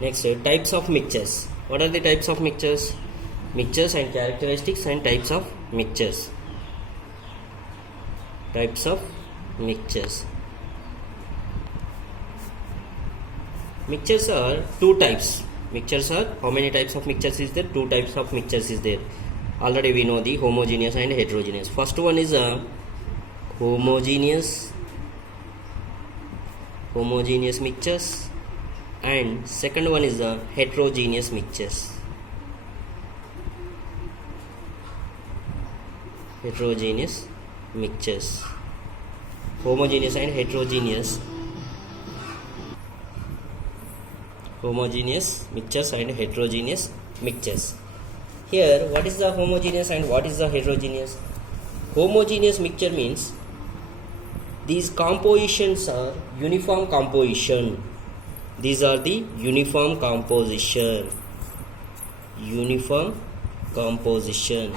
Next, types of mixtures. What are the types of mixtures? Mixtures and characteristics and types of mixtures. Types of mixtures. Mixtures are two types. Mixtures are, how many types of mixtures is there? Two types of mixtures is there. Already we know the homogeneous and heterogeneous. First one is a homogeneous mixtures, and second one is the heterogeneous mixtures. Heterogeneous mixtures. Homogeneous and heterogeneous. Homogeneous mixtures and heterogeneous mixtures. Here, what is the homogeneous and what is the heterogeneous? Homogeneous mixture means these compositions are uniform composition. These are the uniform composition. Uniform composition.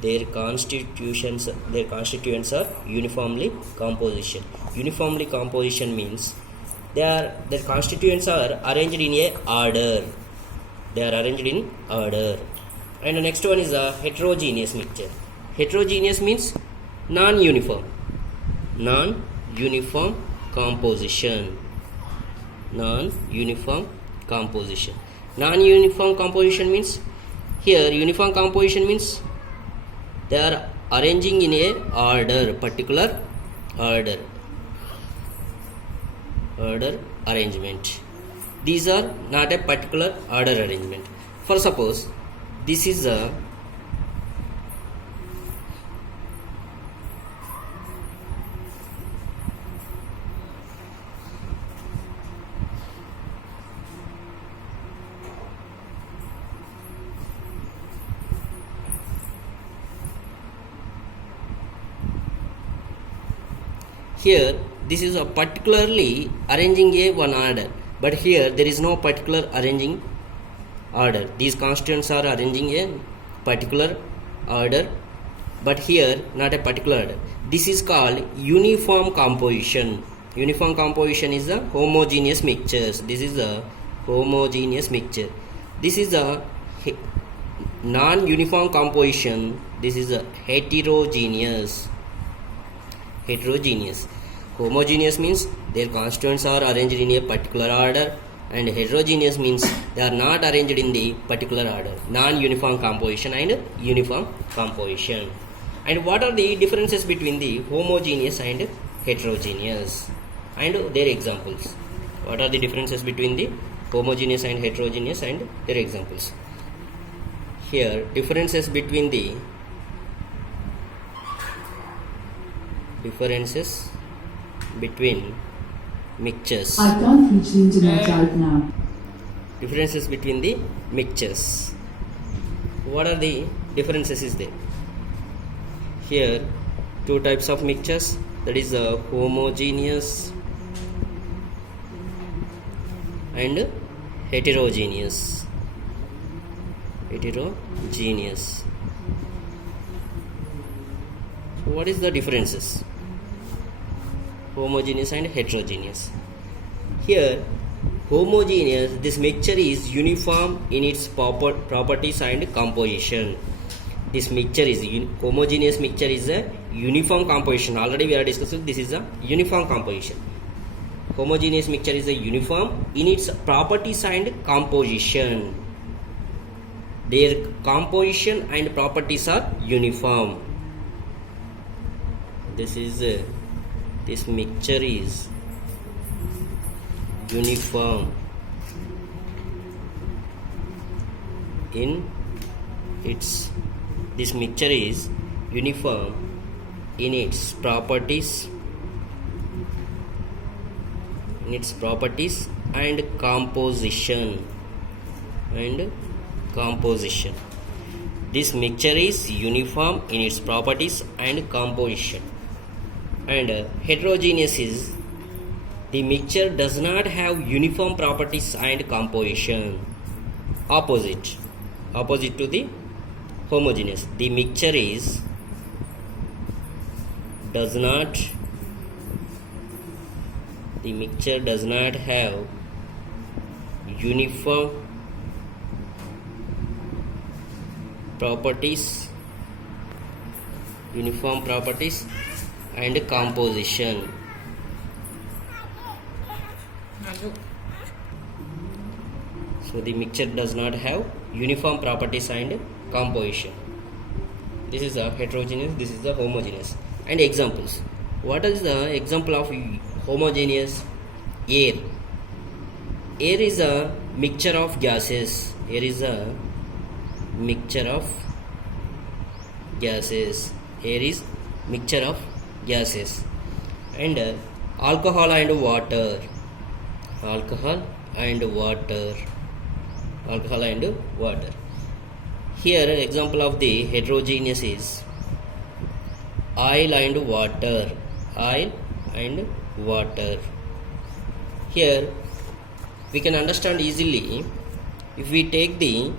Their constituents are uniformly composition. Uniformly composition means their constituents are arranged in a order. They are arranged in order. And the next one is a heterogeneous mixture. Heterogeneous means non-uniform. Non-uniform composition. Non-uniform composition. Non-uniform composition means, here uniform composition means they are arranging in a order, particular order arrangement. These are not a particular order arrangement. For suppose this is a here this is a particularly arranging a one order, but here there is no particular arranging order. These constants are arranging a particular order, but here not a particular order. This is called uniform composition. Uniform composition is the homogeneous mixtures. This is a homogeneous mixture. This is a non-uniform composition. This is a heterogeneous. Homogeneous means their constituents are arranged in a particular order, and heterogeneous means they are not arranged in the particular order. Non-uniform composition and uniform composition. And what are the differences between the homogeneous and heterogeneous and their examples? What are the differences between the homogeneous and heterogeneous and their examples? Here, differences between the mixtures. I can't reach the internet right now. Differences between the mixtures. What are the differences is there? Here, two types of mixtures, that is a homogeneous and heterogeneous. What is the differences? Homogeneous and heterogeneous. Here, homogeneous, this mixture is uniform in its properties and composition. This mixture is homogeneous mixture is a uniform composition. Already we are discussing this is a uniform composition. Homogeneous mixture is a uniform in its properties and composition. Their composition and properties are uniform. This mixture is uniform in its properties and composition. This mixture is uniform in its properties and composition. And heterogeneous is the mixture does not have uniform properties and composition. Opposite to the homogeneous, the mixture does not have uniform properties and composition. So the mixture does not have uniform properties and composition. This is a heterogeneous, this is the homogeneous. And examples. What is the example of homogeneous? Air. Air is a mixture of gases. Air is a mixture of gases. Air is mixture of gases. And alcohol and water. Alcohol and water. Alcohol and water. Here example of the heterogeneous is oil and water. Oil and water. Here we can understand easily if we take the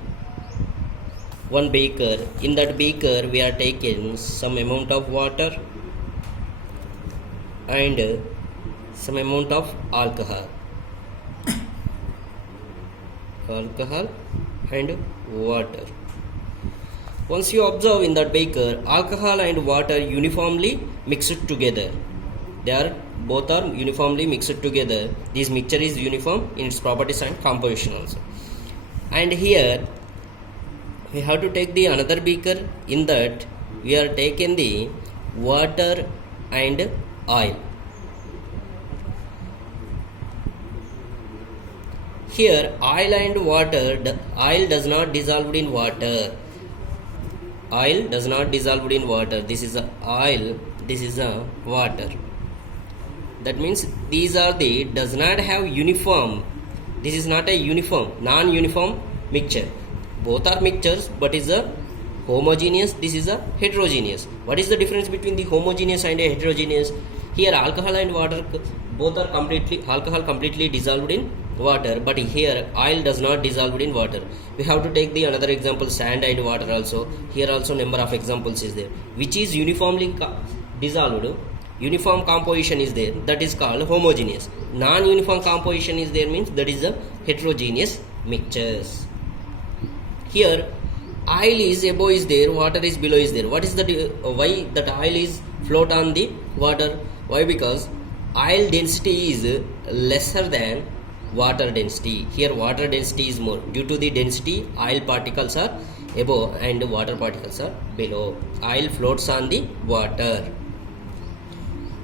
one beaker. In that beaker we are taking some amount of water and some amount of alcohol. Alcohol and water. Once you observe in that beaker, alcohol and water uniformly mixed together. Both are uniformly mixed together. This mixture is uniform in its properties and composition also. And here we have to take the another beaker. In that we are taking the water and oil. Here oil and water, oil does not dissolve in water. Oil does not dissolve in water. This is a oil, this is a water. That means these are the does not have uniform. This is not a uniform, non-uniform mixture. Both are mixtures, but is a homogeneous, this is a heterogeneous. What is the difference between the homogeneous and a heterogeneous? Here alcohol and water both are alcohol completely dissolved in water, but here oil does not dissolve in water. We have to take the another example, sand and water also. Here also number of examples is there, which is uniformly dissolved. Uniform composition is there, that is called homogeneous. Non-uniform composition is there, means that is a heterogeneous mixtures. Here oil is above is there, water is below is there. What is the why that oil is float on the water? Why? Because oil density is lesser than water density. Here water density is more. Due to the density, oil particles are above and water particles are below. Oil floats on the water.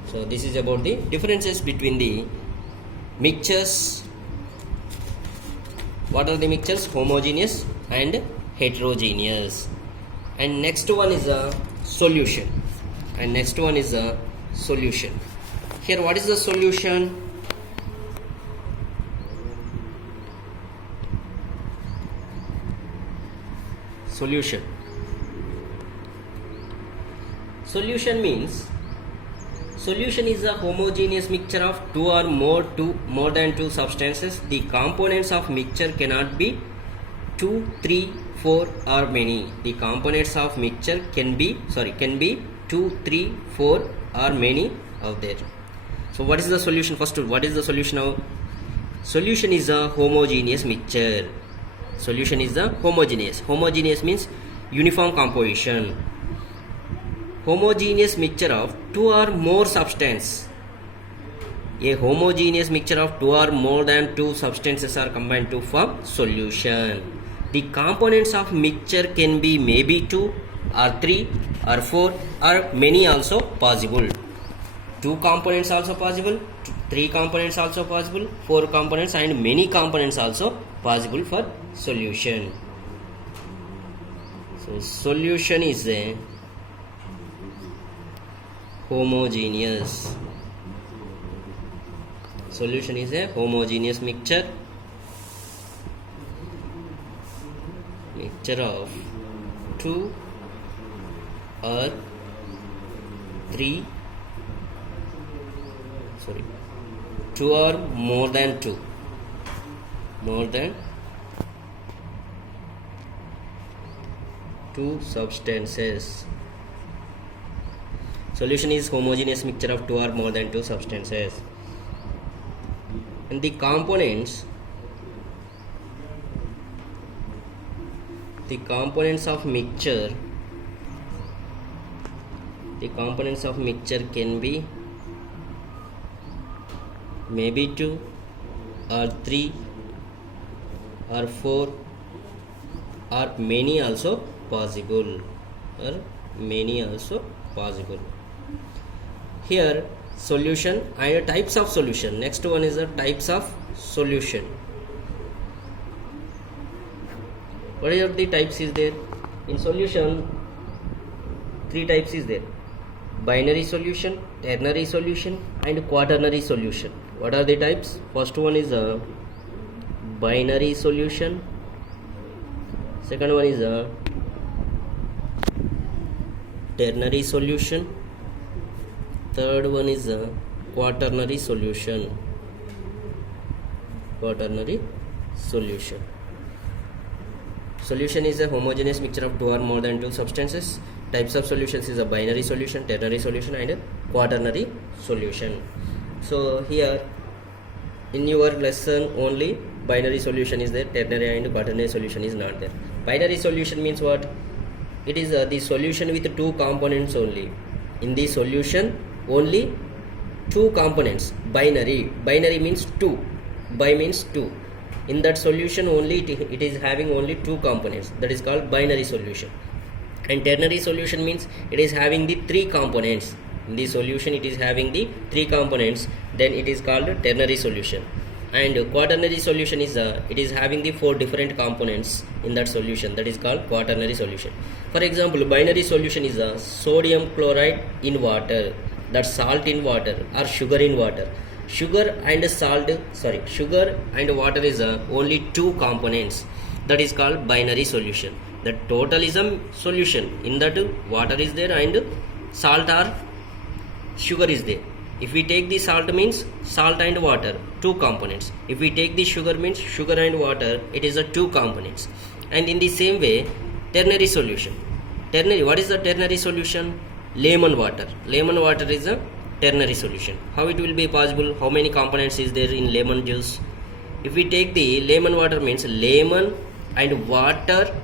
So this is about the differences between the mixtures. What are the mixtures? Homogeneous and heterogeneous. And next one is a solution. Here what is the solution? Solution means solution is a homogeneous mixture of two or more than two substances. The components of mixture cannot be 2, 3, 4 or many. The components of mixture can be 2, 3, 4 or many of there. So what is the solution? First, what is the solution now? Solution is a homogeneous mixture. Solution is the homogeneous. Homogeneous means uniform composition. Homogeneous mixture of two or more substances. A homogeneous mixture of two or more than two substances are combined to form solution. The components of mixture can be maybe 2 or 3 or 4 or many also possible. 2 components also possible, 3 components also possible, 4 components and many components also possible for solution. So solution is a homogeneous. Solution is a homogeneous mixture of 2 or 3 2 or more than 2 substances. Solution is homogeneous mixture of 2 or more than 2 substances. And the components the components of mixture can be maybe 2 or 3 or 4 or many also possible, Here solution and types of solution. Next one is the types of solution. What are the types is there? In solution, 3 types is there: binary solution, ternary solution, and quaternary solution. What are the types? First one is a binary solution. Second one is a ternary solution. Third one is a quaternary solution. Solution is a homogeneous mixture of 2 or more than 2 substances. Types of solutions is a binary solution, ternary solution, and a quaternary solution. So here in your lesson only binary solution is there, ternary and quaternary solution is not there. Binary solution means what? It is the solution with 2 components only. In the solution only 2 components. Binary means 2. Bi means 2. In that solution only it is having only 2 components. That is called binary solution. And ternary solution means it is having the 3 components. In the solution it is having the 3 components, then it is called ternary solution. And quaternary solution is it is having the 4 different components in that solution. That is called quaternary solution. For example, binary solution is sodium chloride in water, that salt in water, or sugar in water. Sugar and water is only 2 components. That is called binary solution. The total is a solution. In that water is there and salt or sugar is there. If we take the salt means salt and water, 2 components. If we take the sugar means sugar and water, it is a 2 components. And in the same way, ternary solution. What is the ternary solution? Lemon water. Lemon water is a ternary solution. How it will be possible? How many components is there in lemon juice? If we take the lemon water means lemon and water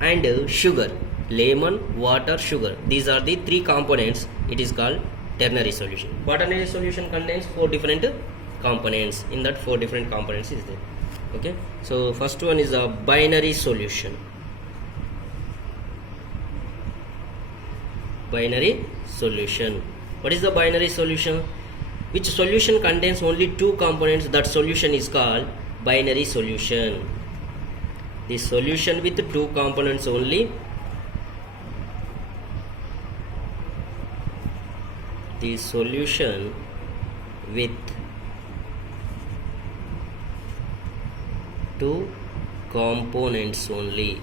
and sugar. Lemon, water, sugar. These are the 3 components. It is called ternary solution. Quaternary solution contains 4 different components. In that 4 different components is there. Okay. So first one is a binary solution. Binary solution. What is the binary solution? Which solution contains only 2 components? That solution is called binary solution. The solution with 2 components only. The solution with 2 components only.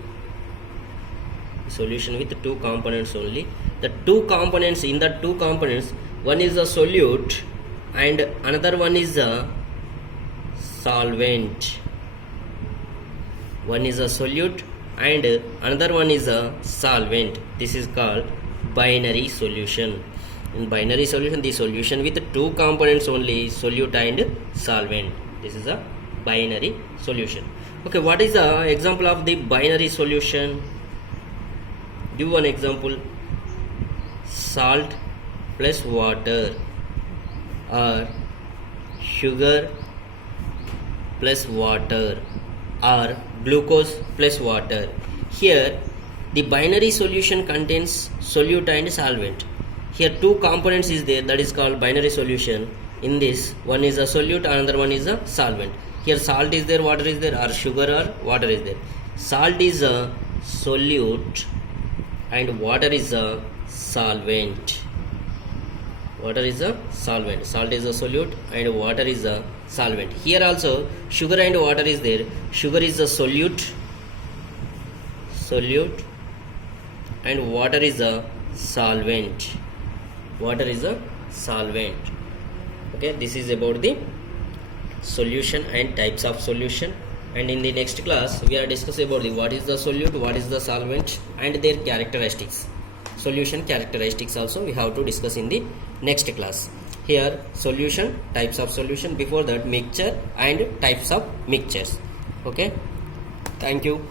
Solution with 2 components only. The 2 components, in the 2 components, one is a solute and another one is a solvent. One is a solute and another one is a solvent. This is called binary solution. In binary solution, the solution with 2 components only, solute and solvent. This is a binary solution. Okay, what is the example of the binary solution? Give one example. Salt plus water, or sugar plus water, or glucose plus water. Here the binary solution contains solute and solvent. Here 2 components is there, that is called binary solution. In this, one is a solute, another one is a solvent. Here salt is there, water is there, or sugar or water is there. Salt is a solute and water is a solvent. Water is a solvent. Salt is a solute and water is a solvent. Here also sugar and water is there. Sugar is a solute and water is a solvent. Water is a solvent. Okay, this is about the solution and types of solution. And in the next class we are discussing about the what is the solute, what is the solvent, and their characteristics. Solution characteristics also we have to discuss in the next class. Here solution, types of solution, before that mixture and types of mixtures. Okay, thank you.